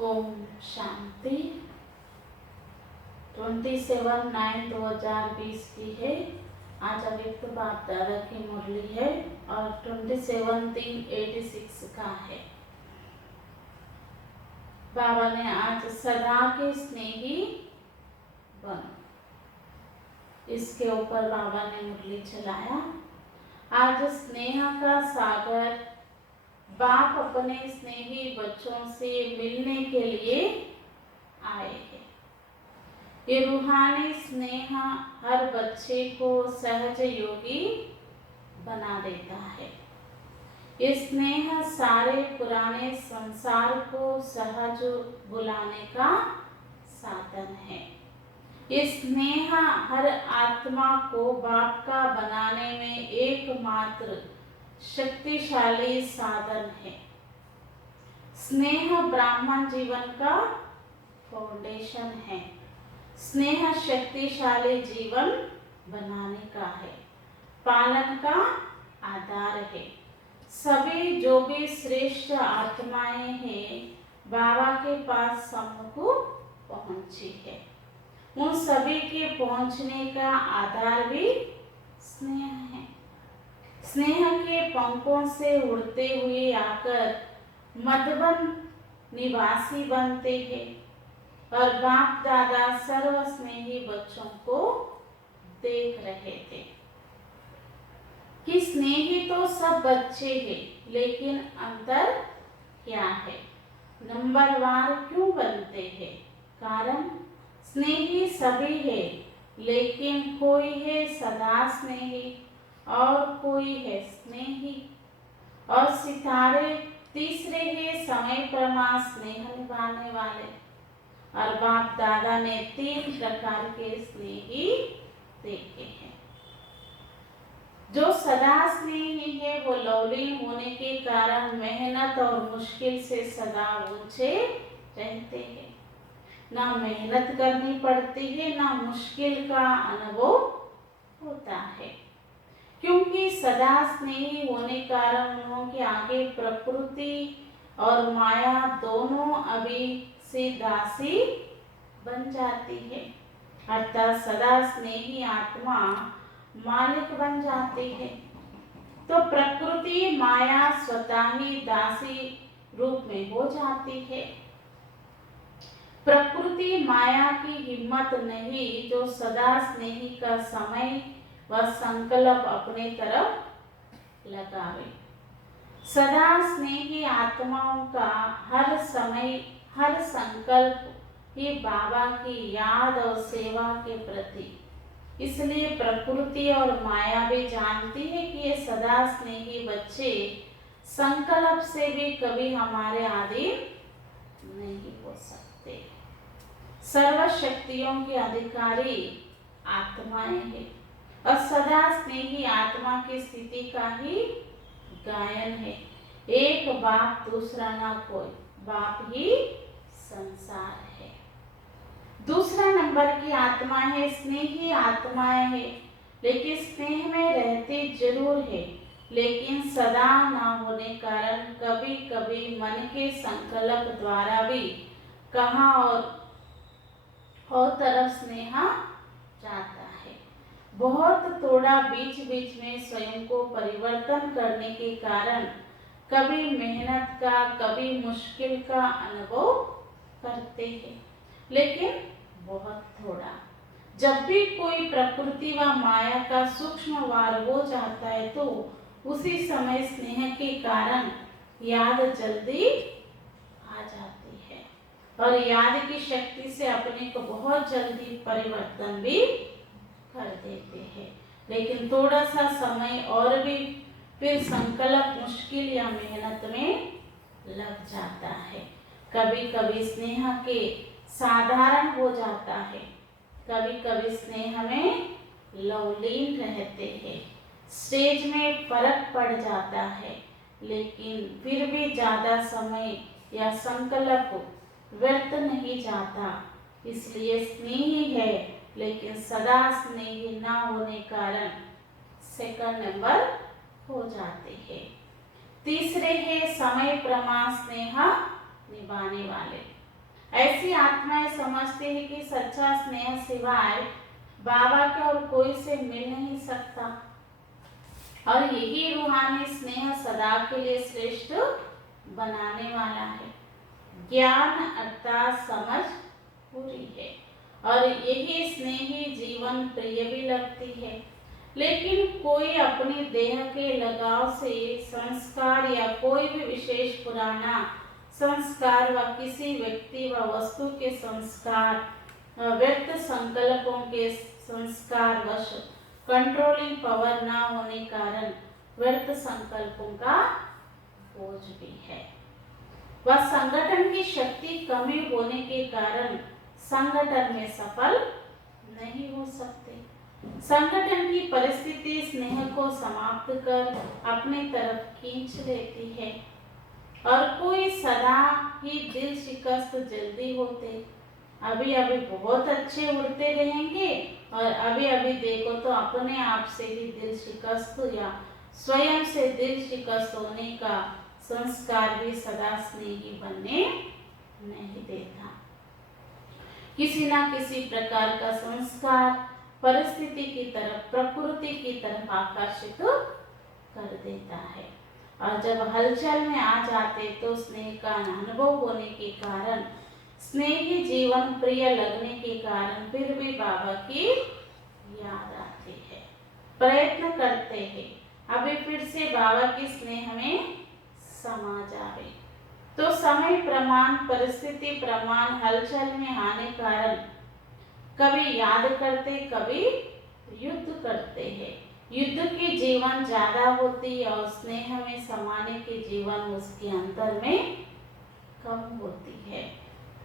ओम शांति। 27/9/2020 की है। आज अव्यक्त बाप दादा की मुरली है और 27/3/86 का है। बाबा ने आज सदा के स्नेही बनो, इसके ऊपर बाबा ने मुरली चलाया। आज स्नेह का सागर बाप अपने स्नेही बच्चों से मिलने के लिए आए हैं। ये रूहानी स्नेह हर बच्चे को सहज योगी बना देता है। ये स्नेह सारे पुराने संसार को सहज बुलाने का साधन है। ये स्नेह हर आत्मा को बाप का बनाने में एकमात्र शक्तिशाली साधन है। स्नेह ब्राह्मण जीवन का फाउंडेशन है। स्नेह शक्तिशाली जीवन बनाने का है, पालन का आधार है। सभी जो भी श्रेष्ठ आत्माएं हैं बाबा के पास सम्मुख पहुंची है। उन सभी के पहुंचने का आधार भी स्नेह है। स्नेह के पंखों से उड़ते हुए आकर मधुबन निवासी बनते हैं और बाप दादा सर्व स्नेही बच्चों को देख रहे थे कि स्नेही तो सब बच्चे हैं, लेकिन अंतर क्या है, नंबरवार क्यों बनते हैं। कारण स्नेही सभी है, लेकिन कोई है सदा स्नेही और कोई है स्नेही। और सितारे तीसरे है समय प्रमाण स्नेह निभाने वाले। और बाप दादा ने 3 प्रकार के स्नेही देखे हैं। जो सदा स्नेही है वो लवलीन होने के कारण मेहनत और मुश्किल से सदा ऊंचे रहते हैं। ना मेहनत करनी पड़ती है, ना मुश्किल का अनुभव होता है, क्योंकि सदा स्नेही होने कारण उन्हों के आगे प्रकृति और माया दोनों अभी से दासी बन जाती है। अर्थात सदा स्नेही आत्मा मालिक बन जाती है, तो प्रकृति माया स्वतः ही दासी रूप में हो जाती है। प्रकृति माया की हिम्मत नहीं जो सदा स्नेही का समय व संकल्प अपने तरफ लगावे। सदा स्नेही आत्माओं का हर समय हर संकल्प ही बाबा की याद और सेवा के प्रति। इसलिए प्रकृति और माया भी जानती है कि ये सदा स्नेही बच्चे संकल्प से भी कभी हमारे अधीन नहीं हो सकते। सर्व शक्तियों के अधिकारी आत्माएं हैं और सदा स्नेही आत्मा की स्थिति का ही गायन है। एक बाप दूसरा ना कोई, बाप ही संसार है। दूसरा नंबर की आत्मा है स्नेही आत्माएं है, लेकिन स्नेह में रहते जरूर है, लेकिन सदा ना होने कारण कभी कभी मन के संकल्प द्वारा भी कहाँ और तरफ स्नेह जाता है। बहुत थोड़ा बीच बीच में स्वयं को परिवर्तन करने के कारण कभी मेहनत का कभी मुश्किल का अनुभव करते हैं, लेकिन बहुत थोड़ा। जब भी कोई प्रकृति व माया का सूक्ष्म वार हो जाता है तो उसी समय स्नेह के कारण याद जल्दी आ जाती है और याद की शक्ति से अपने को बहुत जल्दी परिवर्तन भी कर देते हैं। लेकिन थोड़ा सा समय और भी फिर संकल्प मुश्किल या मेहनत में लग जाता है। कभी कभी स्नेह के साधारण हो जाता है, कभी कभी स्नेह में लवलीन रहते हैं। स्टेज में फर्क पड़ जाता है, लेकिन फिर भी ज्यादा समय या संकल्प व्यर्थ नहीं जाता। इसलिए स्नेही है, लेकिन सदा स्नेही ना होने कारण सेकंड नंबर हो जाते हैं। तीसरे है समय प्रमाण स्नेह निभाने वाले। ऐसी आत्माएं समझती है कि सच्चा स्नेह सिवाय बाबा के और कोई से मिल नहीं सकता और यही रूहानी स्नेह सदा के लिए श्रेष्ठ बनाने वाला है। ज्ञान अर्थात समझ पूरी है और यही स्नेही जीवन प्रिय भी लगती है। लेकिन कोई अपनी देह के लगाव से संस्कार या कोई भी विशेष पुराना संस्कार व किसी व्यक्ति व वस्तु के संस्कार व्यक्त संकल्पों के संस्कार वश कंट्रोलिंग पावर ना होने कारण व्यर्थ संकल्पों का बोझ भी है। वह संगठन की शक्ति कमी होने के कारण संगठन में सफल नहीं हो सकते। संगठन की परिस्थिति स्नेह को समाप्त कर अपनी तरफ खींच लेती है और कोई सदा ही दिल शिकस्त जल्दी होते, अभी अभी बहुत अच्छे उड़ते रहेंगे और अभी अभी देखो तो अपने आप से ही दिल शिकस्त या स्वयं से दिल शिकस्त होने का संस्कार भी सदा स्नेही बनने नहीं देता। किसी ना किसी प्रकार का संस्कार परिस्थिति की तरफ, प्रकृति की तरफ आकर्षित कर देता है और जब हलचल में आ जाते तो स्नेह का अनुभव होने के कारण, स्नेही जीवन प्रिय लगने के कारण फिर भी बाबा की याद आती है, प्रयत्न करते हैं अभी फिर से बाबा की स्नेह में समा जावे। तो समय प्रमाण, परिस्थिति प्रमाण, हलचल में आने कारण कभी याद करते, कभी युद्ध करते हैं। युद्ध की जीवन ज्यादा होती और स्नेह में समाने की जीवन उसके अंतर में कम होती है।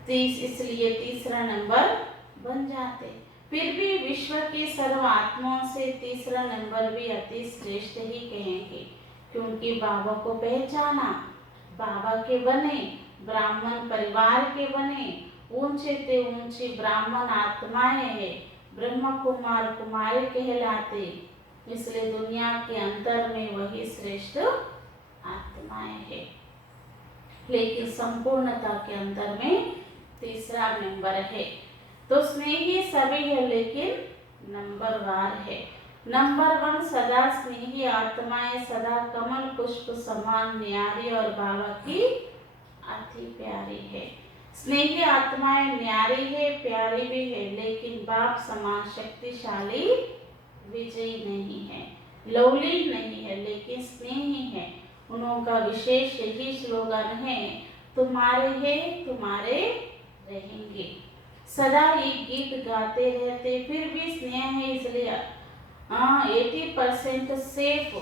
इसलिए तीसरा नंबर बन जाते। फिर भी विश्व की सर्व आत्माओं से तीसरा नंबर भी अति श्रेष्ठ ही कहेंगे, क्योंकि बाबा को पहचाना, बाबा के बने, ब्राह्मण परिवार के बने, ऊंचे ते ऊंची ब्राह्मण आत्माएं हैं, ब्रह्म कुमार कुमारी कहलाते, इसलिए दुनिया के अंतर में वही श्रेष्ठ आत्माएं हैं। लेकिन संपूर्णता के अंतर में तीसरा नंबर है। तो स्नेही सभी है लेकिन नंबरवार है। नंबर 1 सदा स्नेही आत्माएं सदा कमल पुष्प समान न्यारी और बाबा की अति प्यारी है। स्नेही आत्माएं न्यारी है, प्यारी भी है, लेकिन बाप समान शक्तिशाली विजयी नहीं है, लवली नहीं है, लेकिन स्नेही है। उनका विशेष यही स्लोगन है, तुम्हारे हैं तुम्हारे रहेंगे। सदा ही गीत गाते रहते, फिर भी स्नेह है इसलिए 80% सेफ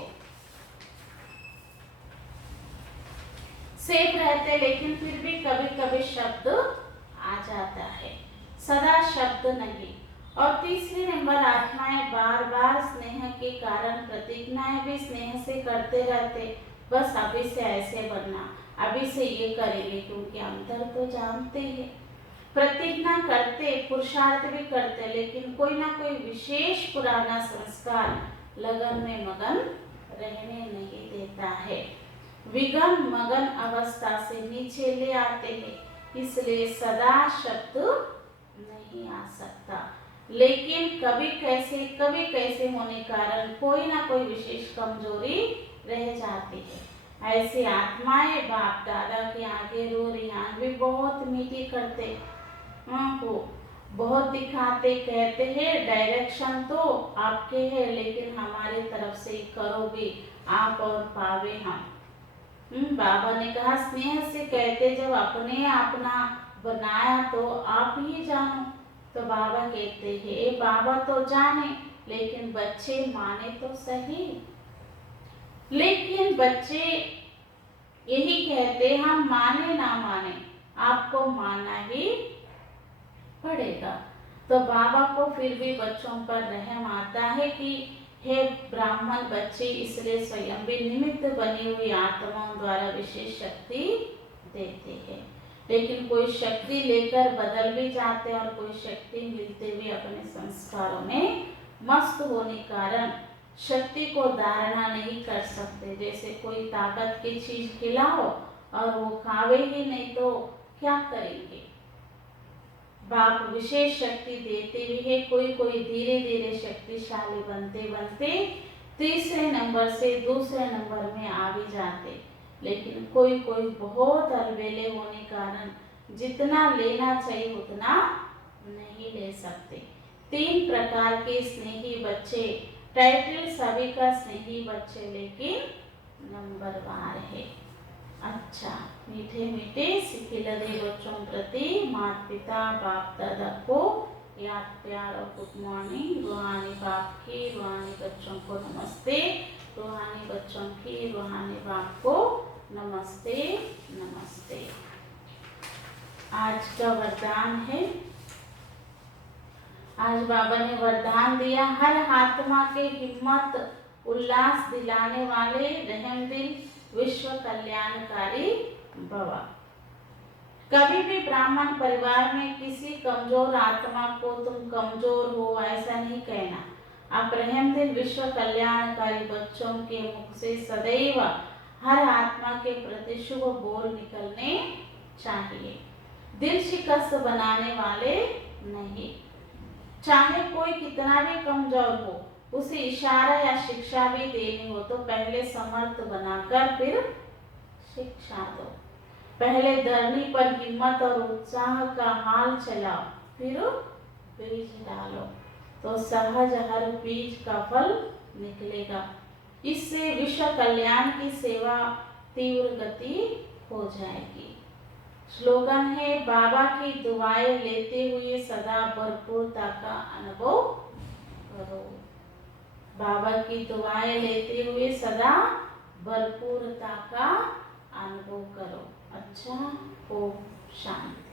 रहते, लेकिन फिर भी कभी कभी शब्द आ जाता है, सदा शब्द नहीं। और तीसरे नंबर आत्माएं बार बार स्नेह के कारण प्रतिज्ञाएं भी स्नेह से करते रहते, बस अभी से ऐसे बनना, अभी से ये करेंगे, क्योंकि अंतर तो जानते हैं। प्रतिज्ञा करते, पुरुषार्थ भी करते, लेकिन कोई ना कोई विशेष पुराना संस्कार लगन में मगन रहने नहीं देता है, विगन मगन अवस्था से नीचे ले आते हैं, इसलिए सदा शब्द नहीं आ सकता। लेकिन कभी कैसे होने कारण कोई ना कोई विशेष कमजोरी रह जाती है। ऐसी आत्माएं बाप दादा के आगे रो रियान भी बहुत मीठी करते, को बहुत दिखाते, कहते हैं डायरेक्शन तो आपके है, लेकिन हमारी तरफ से करो भी आप और पावे हम। बाबा ने कहा स्नेह से कहते, जब अपने अपना बनाया तो आप ही जानो। तो बाबा कहते हैं बाबा तो जाने, लेकिन बच्चे माने तो सही। लेकिन बच्चे यही कहते, हम माने ना माने आपको मानना ही पड़ेगा। तो बाबा को फिर भी बच्चों पर रहम आता है कि हे ब्राह्मण बच्चे, इसलिए स्वयं भी निमित्त बनी हुई आत्माओं द्वारा विशेष शक्ति देते हैं। लेकिन कोई शक्ति लेकर बदल भी जाते और कोई शक्ति मिलते भी अपने संस्कारों में मस्त होने कारण शक्ति को धारणा नहीं कर सकते। जैसे कोई ताकत की चीज खिलाओ और वो खावे ही नहीं तो क्या करेंगे। बाप विशेष शक्ति देते भी है, कोई कोई धीरे धीरे शक्तिशाली बनते बनते तीसरे नंबर से दूसरे नंबर में आ भी जाते, लेकिन कोई कोई बहुत अलबेले होने कारण जितना लेना चाहिए उतना नहीं ले सकते। 3 प्रकार के स्नेही बच्चे, टाइटल सभी का स्नेही बच्चे लेकिन नंबरवार है। अच्छा, मीठे मीठे सिखिलदे बच्चों प्रति माता पिता बाप दादा को याद प्यार और गुड मॉर्निंग। रूहानी बाप की, रूहानी बच्चों को नमस्ते, रूहानी बच्चों की, रूहानी बाप को नमस्ते नमस्ते। आज का वरदान है, आज बाबा ने वरदान दिया, हर आत्मा के हिम्मत उल्लास दिलाने वाले रहमदिल विश्व कल्याणकारी भव। कभी भी ब्राह्मण परिवार में किसी कमजोर आत्मा को तुम कमजोर हो ऐसा नहीं कहना। आप रहमदिल विश्व कल्याणकारी बच्चों के मुख से सदैव हर आत्मा के प्रति शुभ बोल निकलने चाहिए। दिल शिकस्त बनाने वाले नहीं। चाहे कोई कितना भी कमजोर हो, उसे इशारा या शिक्षा भी देनी हो तो पहले समर्थ बनाकर फिर शिक्षा दो। पहले धरनी पर हिम्मत और उत्साह का हाल चलाओ, फिर बीज डालो तो सहज हर बीज का फल निकलेगा। इससे विश्व कल्याण की सेवा तीव्र गति हो जाएगी। स्लोगन है, बाबा की दुआएं लेते हुए सदा भरपूरता का अनुभव करो। बाबा की दुआएं लेते हुए सदा भरपूरता का अनुभव करो। अच्छा, ओम शांति।